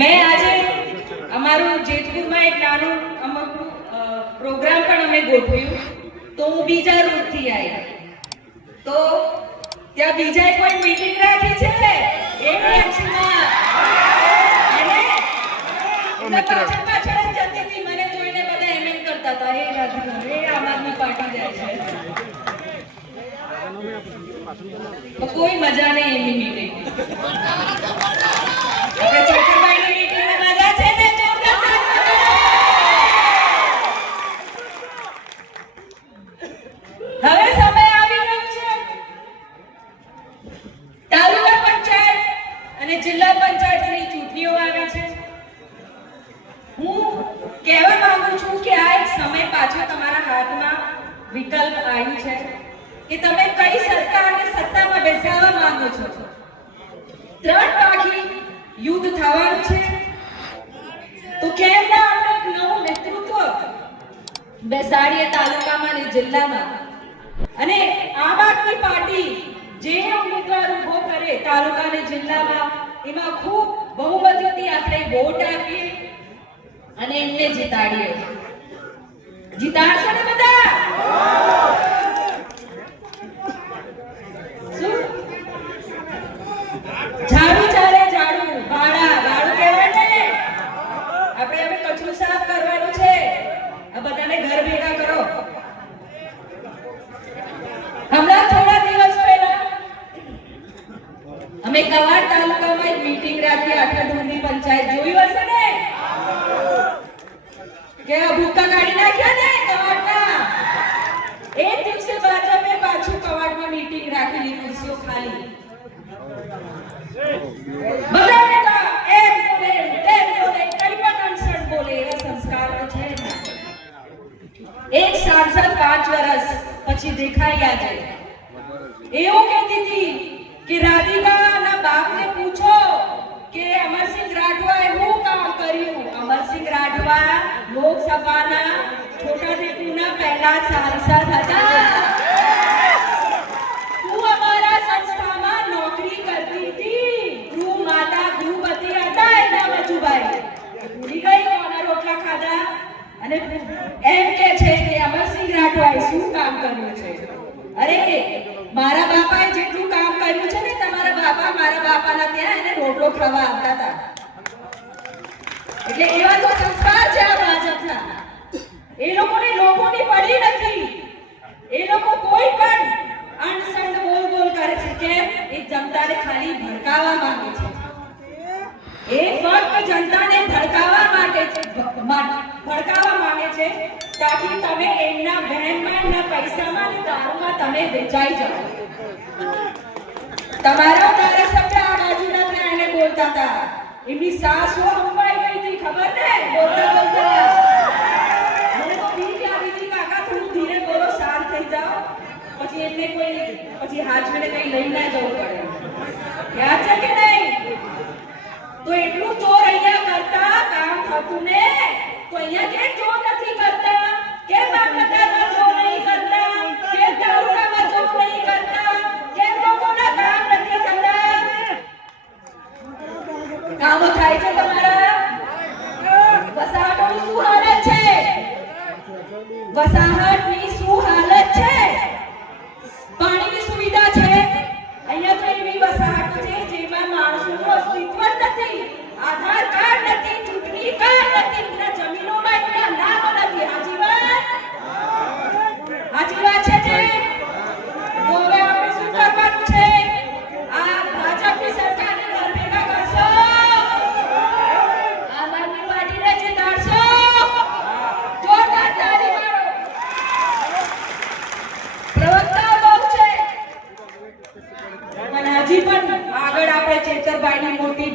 મેં આજે અમારું જેતપુરમાં એક નાનું અમુક પ્રોગ્રામ પણ અમે ગોઠવ્યું. તો હું બીજા રૂટથી આવી. તો ત્યાં બીજા કોઈ મીટિંગ રાખી છે? એ પાછળ પાછળ જતી હતી. મને જોઈને બધા એમ એમ કરતા હતા એ રાધી એ આમ આદમી પાર્ટી જાય છે. કોઈ મજા નહીં એમની મીટિંગ અને વિકલ્પ આવ્યું છે કે તમે કઈ સરકારને સત્તામાં બેસાડવા માંગો છો. ત્રણ પાખી યુદ્ધ થવાનું છે? તો કેમ ના આપણે નવું નેતૃત્વ? બેસાડીએ તાલુકામાં અને જિલ્લામાં. અને આમ આદમી પાર્ટી જે ઉમેદવાર ઊભો કરે તાલુકા અને જિલ્લામાં, એમાં ખૂબ બહુમતીથી આપણે વોટ આપીએ અને એમને જીતાડીએ. જીતાડશે ને અમે કવાડ તાલુકામાં એક મીટિંગ રાખી આઠા ડુંગરી પંચાયત. જોયું હશે ને? કે ભૂક્કા કાઢી નાખ્યા ને કવાડના એ દિવસે ભાજપે પાછું કવાડમાં મીટિંગ રાખેલી ખુરશીઓ ખાલી. બધાને તો બોલે તેમ બોલે કઈ પણ અનસણ બોલે એવા સંસ્કારો છે એક સાંસદ પાંચ વર્ષ પછી દેખાઈ આજે એવું કહેતી હતી કે રાધિકાના બાપને પૂછો કે અમરસિંહ રાઠવાએ શું કામ કર્યું? અમરસિંહ રાઠવા લોકસભાના છોટાઉદેપુરના પહેલા સાંસદ હતા. નોકરી કરતી હતી. ગૃહ માતા ગૃહપતિ હતા એના મજુભાઈ. ભૂલી ખાધા? અને એમ કે છે કે અમરસિંહ રાઠવાએ શું કામ કર્યું છે? અરે, મારા બાપાએ જેટલું કામ કર્યું છે ને તમારા બાપા મારા બાપાના ત્યાં એને આવતા હતા. એટલે એવા તો સંસ્કાર છે આ ભાજપના. એ લોકોને લોકોની પડી નથી. એ લોકો કોઈ પણ અણસંડ બોલ બોલ કરે છે કેમ એ જનતાને ખાલી ભડકાવા માંગે છે. એ ફક્ત જનતાને ભડકાવા માટે છે ભડકાવા માંગે છે તાકી તમે એમના વહેણમાં ના પૈસામાં ને દારૂમાં તમે વેચાઈ જાઓ. તમારા ધારાસભ્ય ત્યાં એને બોલતા હતા એમની સાસુ અંબાઈ ગઈ હતી ખબર ને બોલતા બોલતા મને તો બીક લાગી હતી કાકા થોડું ધીરે બોલો શાંત થઈ જાઓ પછી એમને કોઈ પછી હાજમેને કઈ લઈ ના જવું પડે. યાદ છે કે નહીં? તો એટલું ચોર અહીંયા કરતા કામ થતું ને, તો અહીંયા કેમ ચોર નથી કરતા કેમ મામલતદારમાં ચોર નહીં કરતા કેમ તાલુકામાં ચોર નહીં કરતા કેમ લોકોના કામ નથી થતા કામો થાય છે તમારા? વસાહતોની શું હાલત છે? વસાહતની શું હાલત શેખરભાઈની મોટી